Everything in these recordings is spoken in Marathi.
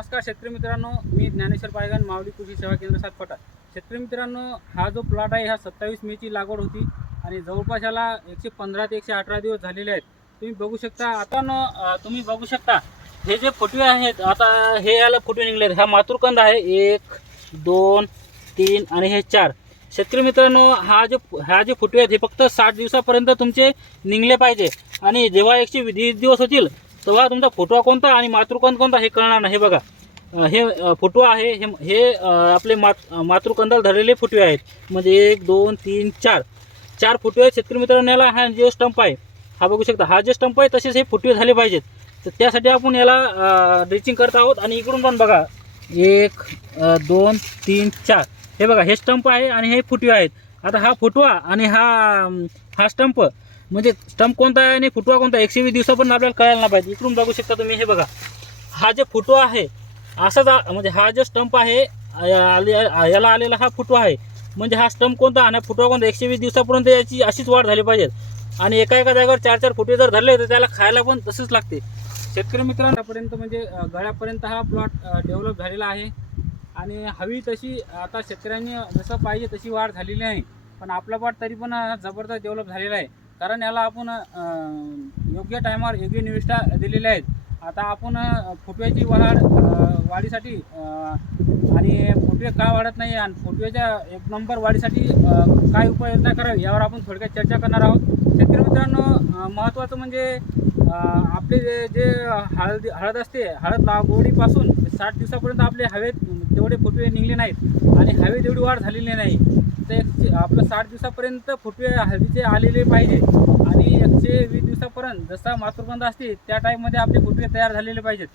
नमस्कार शेतकरी मित्रांनो मी ज्ञानेश्वर पायगन मावली कृषी सेवा केंद्र सातपटा शेतकरी मित्रांनो हा जो प्लॉट आहे हा सत्तावीस मेची लागवड होती आणि जवळपास याला एकशे पंधरा ते एकशे अठरा दिवस झालेले आहेत. तुम्ही बघू शकता आता न तुम्ही बघू शकता हे जे फुटवे आहेत आता हे याला फुटवे निघले आहेत हा मातृकंद आहे. एक दोन तीन आणि हे चार. शेतकरी मित्रांनो हा जे हा जे फुटवे आहेत हे फक्त साठ दिवसापर्यंत तुमचे निघले पाहिजे. आणि जेव्हा एकशे वीस दिवस होतील तेव्हा तुमचा फुटवा कोणता आणि मातृकंद कोणता हे कळणार नाही. हे बघा हे अं, फुटवा आहे हे हे आपले मात मातृकंदाला धरलेले फुटवे आहेत. म्हणजे एक दोन तीन चार. चार फुटवे आहेत शेतकरी मित्रांनो याला हा जो स्टंप आहे हा बघू शकता. हा जे स्टंप आहे तसेच हे फुटवे झाले पाहिजेत. तर त्यासाठी आपण याला ड्रिचिंग करत आहोत आणि इकडून पण बघा. एक दोन तीन चार. हे बघा हे स्टंप आहे आणि हे फुटवे आहेत. आता हा फुटवा आणि हा हा स्टंप म्हणजे स्टंप कोणता आहे आणि फुटवा कोणता आहे? एकशे वीस दिवसापर्यंत आपल्याला कळायला नाही पाहिजे. इकडून बघू शकता तुम्ही हे बघा. हा जे फुटवा आहे असाच म्हणजे हा जो स्टंप आहे आले- याला आलेला हा फुटवा आहे. म्हणजे हा स्टंप कोणता आणि फुटवा कोणता? एकशे वीस दिवसापर्यंत याची अशीच वाढ झाली पाहिजे. आणि एका एका जागेवर चार चार फुटे जर धरले तर त्याला खायला पण तसंच लागते. शेतकरी मित्रांपर्यंत म्हणजे गळ्यापर्यंत हा प्लॉट डेव्हलप झालेला आहे. आणि हवी तशी आता शेतकऱ्यांनी जसं पाहिजे तशी वाढ झालेली नाही पण आपला प्लॉट तरी पण जबरदस्त डेव्हलप झालेला आहे. कारण याला आपण योग्य टायमावर योग्य निविष्ठा दिलेल्या आहेत. आता आपण फोटव्याची वाढ वाढीसाठी आणि फोटवे का वाढत नाही आणि फोटव्याच्या एक नंबर वाढीसाठी काय उपाययोजना करावी यावर आपण थोडक्यात चर्चा करणार आहोत. शेतकरी मित्रांनो महत्त्वाचं म्हणजे आपले जे जे हळद हळद असते हळद लागवडीपासून साठ दिवसापर्यंत आपले हवेत तेवढे फोटवे निघले नाहीत. आणि हवेत एवढी वाढ झालेली नाही. तर एक- आपलं साठ दिवसापर्यंत फुटवे हळदीचे आलेले पाहिजे. आणि एकशे वीस दिवसापर्यंत जसा मातृगंध असते त्या टाईपमध्ये आपले फुटवे तयार झालेले पाहिजेत.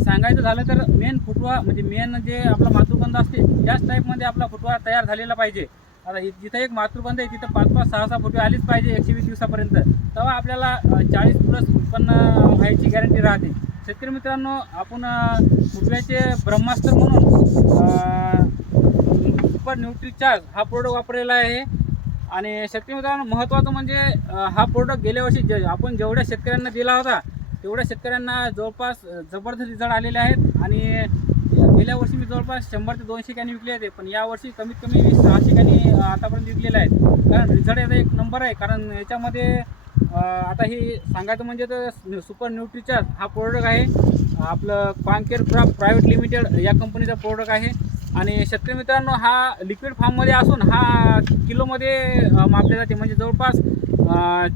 सांगायचं झालं तर मेन फुटवा म्हणजे मेन जे आपला मातृगंध असते त्याच टाईपमध्ये आपला फुटवा तयार झालेला पाहिजे. आता जिथं एक मातृबंध आहे तिथं पाच पाच सहा सहा फुटवे आलीच पाहिजे एकशे वीस दिवसापर्यंत. तेव्हा आपल्याला चाळीस प्लस उत्पन्न व्हायची गॅरंटी राहते. शेतकरी मित्रांनो आपण फुटव्याचे ब्रह्मास्त्र म्हणून सुपर न्यूट्री चार्ज हा प्रोडक्ट वापरलेला आहे. आणि शेतकरी मित्रांनो महत्त्वाचं म्हणजे हा प्रोडक्ट गेल्या वर्षी जे आपण जेवढ्या शेतकऱ्यांना दिला होता तेवढ्या शेतकऱ्यांना जवळपास जबरदस्त रिझल्ट आलेले आहेत. आणि गेल्या वर्षी मी जवळपास शंभर ते दोनशे कॅनी विकले होते पण यावर्षी कमीत कमी मी सहाशे कॅनी आतापर्यंत विकलेले आहेत. कारण रिझल्ट याचा एक नंबर आहे. कारण याच्यामध्ये आता ही सांगायचं म्हणजे तर सुपर न्यूट्रीचार्ज हा प्रोडक्ट आहे. आपलं कॉन्केर क्रॉप प्रायव्हेट लिमिटेड या कंपनीचा प्रोडक्ट आहे. आणि शेतकरी मित्रांनो हा लिक्विड फॉर्ममध्ये असून हा किलोमध्ये मापले जाते. म्हणजे जवळपास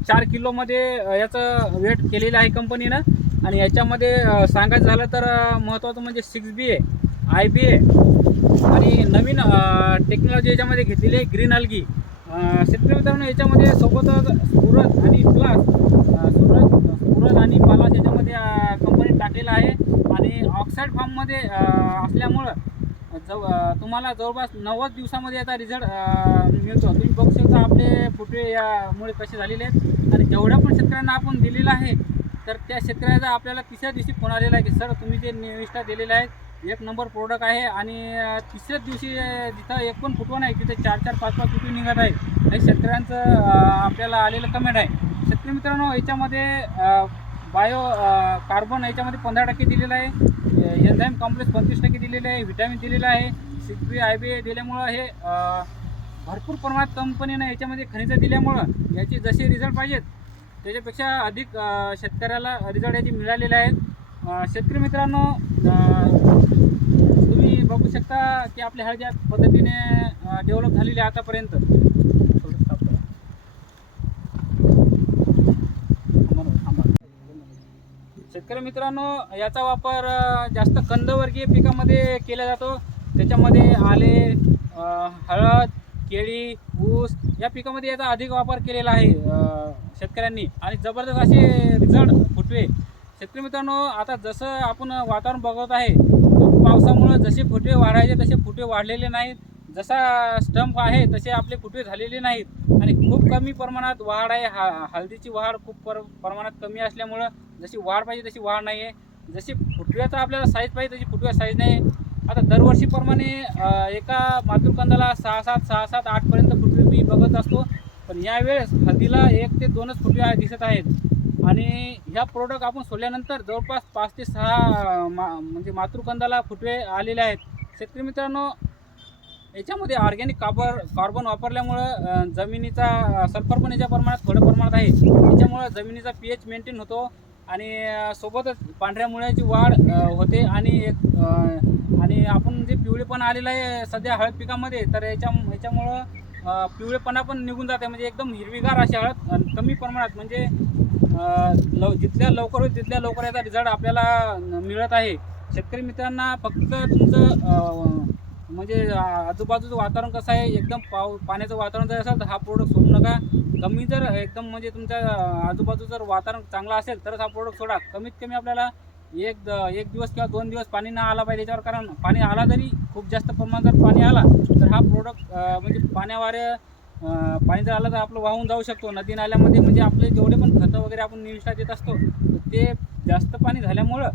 चार किलोमध्ये याचं वेट केलेलं आहे कंपनीनं आणि याच्यामध्ये सांगायचं झालं तर महत्त्वाचं म्हणजे सिक्स बी ए आय बी ए आणि नवीन टेक्नॉलॉजी याच्यामध्ये घेतलेली आहे ग्रीन अल्गी शेतकरी मित्रांनो याच्यामध्ये सोबतच सुरत आणि प्लस सुरत सुरत आणि पालास याच्यामध्ये कंपनी टाकलेलं आहे. आणि ऑक्साईड फार्ममध्ये असल्यामुळं जव तुम्हाला जवळपास नव्वद दिवसामध्ये याचा रिझल्ट मिळतो. तुम्ही बघू शकता आपले फुटवे यामुळे कसे झालेले आहेत. आणि जेवढ्या पण शेतकऱ्यांना आपण दिलेलं आहे तर त्या शेतकऱ्याचा आपल्याला तिसऱ्या दिवशी फोन आलेला आहे की सर तुम्ही जे निविष्ठा दिलेल्या आहेत एक नंबर प्रोडक्ट आहे आणि तिसऱ्याच दिवशी जिथं एक पण फुटवा नाही तिथे चार चार पाच पाच फोटो निघत आहे हे शेतकऱ्यांचं आपल्याला आलेलं कमेंट आहे. शेतकरी मित्रांनो याच्यामध्ये बायो कार्बन याच्यामध्ये पंधरा टक्के दिलेलं आहे. एन्झाईम कॉम्प्लेक्स पंचवीस टक्के दिलेले आहे. व्हिटॅमिन दिलेलं आहे. सिक्स बी आय बी दिल्यामुळं हे भरपूर प्रमाणात कंपनीनं याच्यामध्ये खनिजं दिल्यामुळं याचे जसे रिझल्ट पाहिजेत त्याच्यापेक्षा अधिक शेतकऱ्याला रिझल्ट याचे मिळालेले आहेत. शेतकरी मित्रांनो तुम्ही बघू शकता की आपल्या ह्या ज्या पद्धतीने डेव्हलप झालेली आहे आतापर्यंत. शेतकरी मित्रांनो याचा वापर जास्त कंदवर्गीय पिकामध्ये केला जातो. त्याच्यामध्ये आले हळद केळी ऊस या पिकामध्ये याचा अधिक वापर केलेला आहे शेतकऱ्यांनी. आणि जबरदस्त असे रिझल्ट फुटवे. शेतकरी मित्रांनो आता जसं आपण वातावरण बघत आहे खूप पावसामुळं जसे फुटवे वाढायचे तसे फुटवे वाढलेले नाहीत. जसा स्टंप आहे तसे आपले फुटवे झालेले नाहीत. आणि खूप कमी प्रमाणात वाढ आहे. हा हळदीची वाढ खूप पर प्रमाणात कमी असल्यामुळं जशी वाढ पाहिजे तशी वाढ नाही आहे जशी फुटव्याचा आपल्याला साईज पाहिजे तशी फुटव्या साईज नाही आता दरवर्षीप्रमाणे एका मातृकंदाला सहा सात सहा सात आठपर्यंत फुटवे मी बघत असतो. पण यावेळेस हळदीला एक ते दोनच फुटवे दिसत आहेत. आणि ह्या प्रोडक्ट आपण सोडल्यानंतर जवळपास पाच ते सहा मा म्हणजे मातृकंदाला फुटवे आलेले आहेत. शेतकरी मित्रांनो याच्यामध्ये ऑर्गॅनिक कार्बर कार्बन वापरल्यामुळं जमिनीचा सल्फर पण याच्या प्रमाणात थोड्या प्रमाणात आहे. त्याच्यामुळं जमिनीचा पी एच मेंटेन होतो. आणि सोबतच पांढऱ्या मुळ्याची वाढ होते आणि एक आणि आपण जे पिवळेपणा आलेलं आहे सध्या हळद पिकामध्ये तर याच्या याच्यामुळं पिवळेपणा पण निघून जाते. म्हणजे एकदम हिरवीगार अशी हळद कमी प्रमाणात म्हणजे लव जिथल्या लवकर होईल तिथल्या लवकर याचा रिझल्ट आपल्याला मिळत आहे. शेतकरी मित्रांना फक्त तुमचं म्हणजे आजूबाजूचं वातावरण कसं आहे? एकदम पाव पाण्याचं वातावरण जर असेल तर हा प्रोडक्ट सोडू नका. कमी जर एकदम म्हणजे तुमच्या आजूबाजू जर वातावरण चांगलं असेल तरच हा प्रोडक्ट सोडा. कमीत कमी आपल्याला एक द- एक दिवस किंवा दोन दिवस पाणी न आला पाहिजे त्याच्यावर कारण पाणी आला तरी खूप जास्त प्रमाणात जर पाणी आला तर हा प्रोडक्ट म्हणजे पाण्यावारे पाणी जर आलं तर आपलं वाहून जाऊ शकतो. नदी नाल्यामध्ये म्हणजे आपले जेवढे पण खतं वगैरे आपण निविष्ठा देत असतो ते जास्त पाणी झाल्यामुळं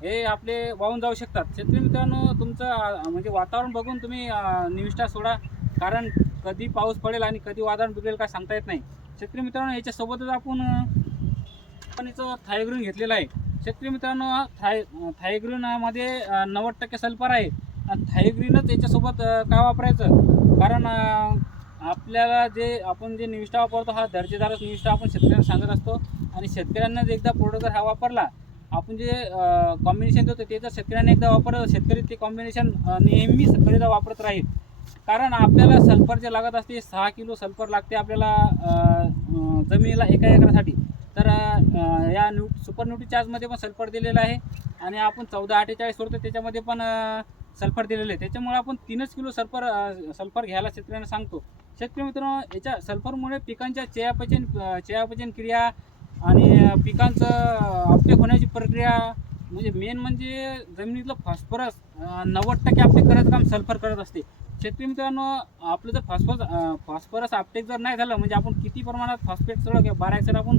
हे आपले वाहून जाऊ शकतात. शेतकरी मित्रांनो तुमचं म्हणजे वातावरण बघून तुम्ही निविष्ठा सोडा. कारण कधी पाऊस पडेल आणि कधी वादळ बिघडेल काय सांगता येत नाही. शेतकरी मित्रांनो याच्यासोबतच आपण कंपनीचं थायग्रीन घेतलेलं आहे. शेतकरी मित्रांनो थाय थायग्रीनमध्ये नव्वद टक्के सल्फर आहे. आणि थायग्रीनच याच्यासोबत काय का वापरायचं? कारण आपल्याला जे आपण जे निविष्ठा वापरतो हा दर्जेदारच निविष्ठा आपण शेतकऱ्यांना सांगत असतो. आणि शेतकऱ्यांना जर एकदा प्रोडक्ट जर हा वापरला आपण जे कॉम्बिनेशन देतो ते जर शेतकऱ्यांनी एकदा वापरलं शेतकरी ते कॉम्बिनेशन नेहमी कधीदा वापरत राहील. कारण आपल्याला सल्फर जे लागत असते सहा किलो सल्फर लागते आपल्याला जमिनीला एका एकरासाठी. तर या न्यू सुपर न्यूट्री चार्जमध्ये पण सल्फर दिलेलं आहे आणि आपण चौदा अठ्ठेचाळीस सोडतो त्याच्यामध्ये पण सल्फर दिलेलं आहे. त्याच्यामुळे आपण तीनच किलो सल्फर सल्फर घ्यायला शेतकऱ्यांना सांगतो. शेतकरी मित्रांनो याच्या सल्फरमुळे पिकांच्या चयापचन चयापचन क्रिया आणि पिकांचं अपटेक होण्याची प्रक्रिया म्हणजे मेन म्हणजे जमिनीतलं फॉस्फरस नव्वद टक्के आपले करत काम सल्फर करत असते. शेतकरी मित्रांनो आपलं जर फॉस्फरस फॉस्फरस आपटेक जर नाही झालं म्हणजे आपण किती प्रमाणात फॉस्फेट सोडलं किंवा बारा एक्साईड आपण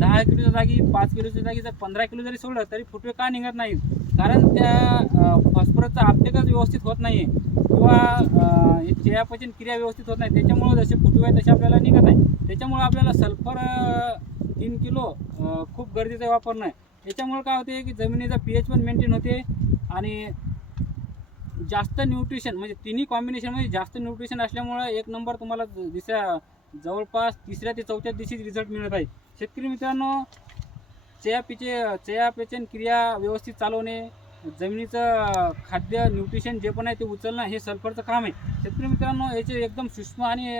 दहा किलोच्या जागी पाच किलोच्या जागी जर पंधरा किलो जरी सोडलं तरी फुटवे का निघत नाहीत? कारण त्या फॉस्फरसचा आपटेकच व्यवस्थित होत नाही किंवा अं, चयापचन क्रिया व्यवस्थित होत नाही. त्याच्यामुळे जसे फुटवे आहे तसे आपल्याला निघत नाही. त्याच्यामुळे आपल्याला सल्फर तीन किलो खूप गरजेचं वापरणं. आहे त्याच्यामुळे काय होते की जमिनीचा पी एच पण मेंटेन होते. आणि जास्त न्यूट्रिशन म्हणजे तिन्ही कॉम्बिनेशनमध्ये जास्त न्यूट्रिशन असल्यामुळं एक नंबर तुम्हाला दुसऱ्या जवळपास तिसऱ्या ते चौथ्या दिवशी रिझल्ट मिळत आहे. शेतकरी मित्रांनो चयापिचे चयापेचन क्रिया व्यवस्थित चालवणे जमिनीचं खाद्य न्यूट्रिशन जे पण आहे ते उचलणं हे सल्फरचं काम आहे. शेतकरी मित्रांनो याचे एकदम सूक्ष्म आणि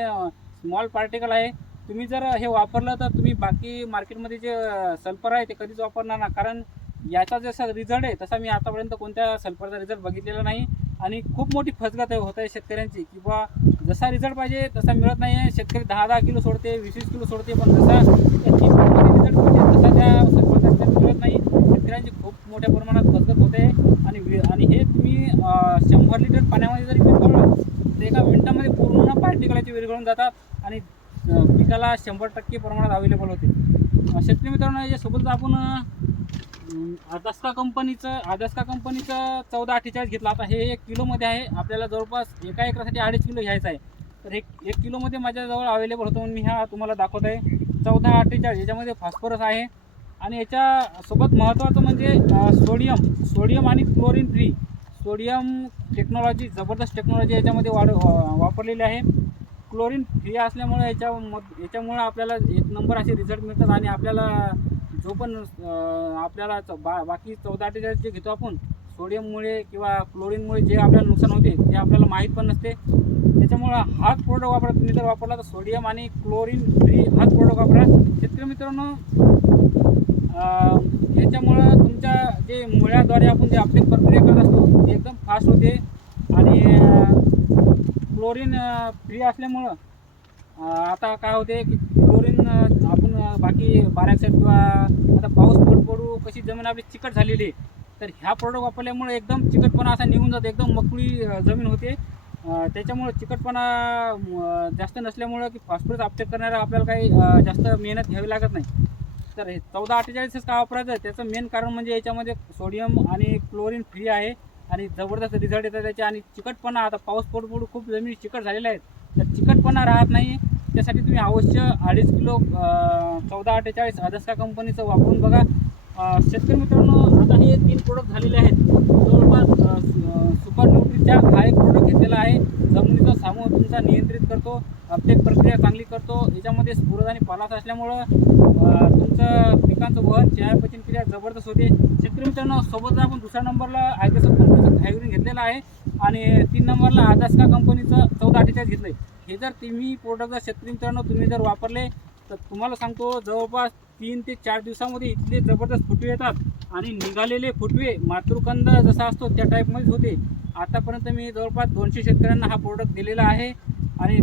स्मॉल पार्टिकल आहे. तुम्ही जर हे वापरलं तर तुम्ही बाकी मार्केटमध्ये जे सल्फर आहे ते कधीच वापरणार ना. कारण याचा जसा रिझल्ट आहे तसा मी आतापर्यंत कोणत्या सल्फरचा रिझल्ट बघितलेला नाही. आणि खूप मोठी फसगत होत आहे शेतकऱ्यांची. किंवा जसा रिझल्ट पाहिजे तसा मिळत नाही आहे. शेतकरी दहा दहा किलो सोडते वीस वीस किलो सोडते पण जसा त्या रिझल्ट पाहिजे तसा त्या सल्फरचा मिळत नाही. शेतकऱ्यांची खूप मोठ्या प्रमाणात फसगत होते आणि आणि हे तुम्ही शंभर लिटर पाण्यामध्ये जरी विरघळलं तर एका मिनटामध्ये पूर्ण पार्टिकलाचे विरघळून जातात. आणि पिकाला शंभर टक्के प्रमाणात अवेलेबल होते. शेतकरी मित्रांनो याच्यासोबत आपण आदास्का कंपनीचं आदास्का कंपनीचं चौदा अठ्ठेचाळीस घेतलं. आता हे एक किलोमध्ये आहे. आपल्याला जवळपास एका एकरासाठी अडीच किलो घ्यायचं आहे. तर एक एक किलोमध्ये माझ्याजवळ अवेलेबल होतं म्हणून मी हा तुम्हाला दाखवत आहे. चौदा अठ्ठेचाळीस याच्यामध्ये फॉस्फरस आहे. आणि याच्यासोबत महत्त्वाचं म्हणजे सोडियम सोडियम आणि क्लोरीन फ्री सोडियम टेक्नॉलॉजी जबरदस्त टेक्नॉलॉजी याच्यामध्ये वाढ वापरलेली आहे. क्लोरीन फ्री असल्यामुळे याच्या याच्यामुळं आपल्याला एक नंबर असे रिझल्ट मिळतात आणि आपल्याला जो पण आपल्याला बा बाकी चौदा अठ्ठेचाळीस जे घेतो आपण सोडियममुळे किंवा क्लोरीनमुळे जे आपल्याला नुकसान होते ते आपल्याला माहीत पण नसते. त्याच्यामुळं हाच प्रोडक्ट वापरा तुम्ही जर वापरला तर सोडियम आणि क्लोरीन फ्री हाच प्रोडक्ट वापरा. शेतकरी मित्रांनो याच्यामुळं तुमच्या जे मुळ्याद्वारे आपण जे आपले प्रक्रिया करत असतो ते एकदम फास्ट होते. आणि क्लोरीन फ्री असल्यामुळं आता काय होते की क्लोरीन बाकी बाराक्साईड किंवा आता पाऊस पड पडू कशी जमीन आपली चिकट झालेली आहे तर ह्या प्रोडक्ट वापरल्यामुळे एकदम चिकटपणा असा निघून जातो एकदम मोकळी जमीन होते. त्याच्यामुळं त्याच्यामुळे चिकटपणा जास्त नसल्यामुळं की फॉस्फरस अपटेक करणारा आपल्याला काही जास्त मेहनत घ्यावी लागत नाही. तर हे चौदा अठ्ठेचाळीसच का वापरायचं? त्याचं मेन कारण म्हणजे याच्यामध्ये सोडियम आणि क्लोरीन फ्री आहे आणि जबरदस्त रिझल्ट येतात त्याचे. आणि चिकटपणा आता पाऊस पडू पडू खूप जमीन चिकट झालेल्या आहेत तर चिकटपणा राहत नाही. त्यासाठी तुम्ही अवश्य अडीच किलो चौदा अठ्ठेचाळीस अदस्का कंपनीचं वापरून बघा. शेतकरी मित्रांनो आता हे तीन प्रोडक्ट झालेले आहेत. जवळपास सुपर न्यूट्रीचा हा एक प्रोडक्ट घेतलेला आहे. जमिनीचा सामूह तुमचा नियंत्रित करतो अपटेक प्रक्रिया चांगली करतो. याच्यामध्ये स्फुरद आणि पालास असल्यामुळं तुमचं पिकांचं वहन चयापचन क्रिया जबरदस्त होते. शेतकरी मित्रांनो सोबतच आपण दुसऱ्या नंबरला आयगेसर कंपनीचं हायग्रीन घेतलेलं आहे. आणि तीन नंबरला आदास्का कंपनीचं चौदा अठ्ठेचाळीस घेतलं आहे हे जर तुम्ही प्रोडक्ट जर शेतकरी मित्रांनो तुम्ही जर वापरले तर तुम्हाला सांगतो जवळपास तीन ते चार दिवसामध्ये इथले जबरदस्त फुटवे येतात. आणि निघालेले फुटवे मातृकंद जसा असतो त्या टाईपमध्येच होते. आतापर्यंत मी जवळपास दोनशे शेतकऱ्यांना हा प्रोडक्ट दिलेला आहे. आणि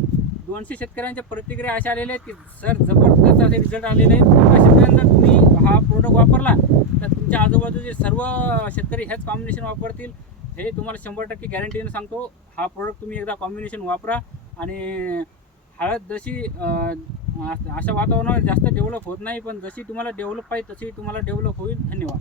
दोनशे शेतकऱ्यांच्या प्रतिक्रिया अशा आलेल्या आहेत की सर जबरदस्त असे रिझल्ट आलेले आहेत. एका शेतकऱ्यांना तुम्ही हा प्रोडक्ट वापरला तर तुमच्या आजूबाजूचे सर्व शेतकरी हेच कॉम्बिनेशन वापरतील. हे तुम्हाला शंभर टक्के गॅरंटीनं सांगतो हा प्रोडक्ट तुम्ही एकदा कॉम्बिनेशन वापरा. आणि हळद जशी अशा वातावरणावर जास्त डेव्हलप होत नाही पण जशी तुम्हाला डेव्हलप पाहिजे तशी तुम्हाला डेव्हलप होईल. धन्यवाद.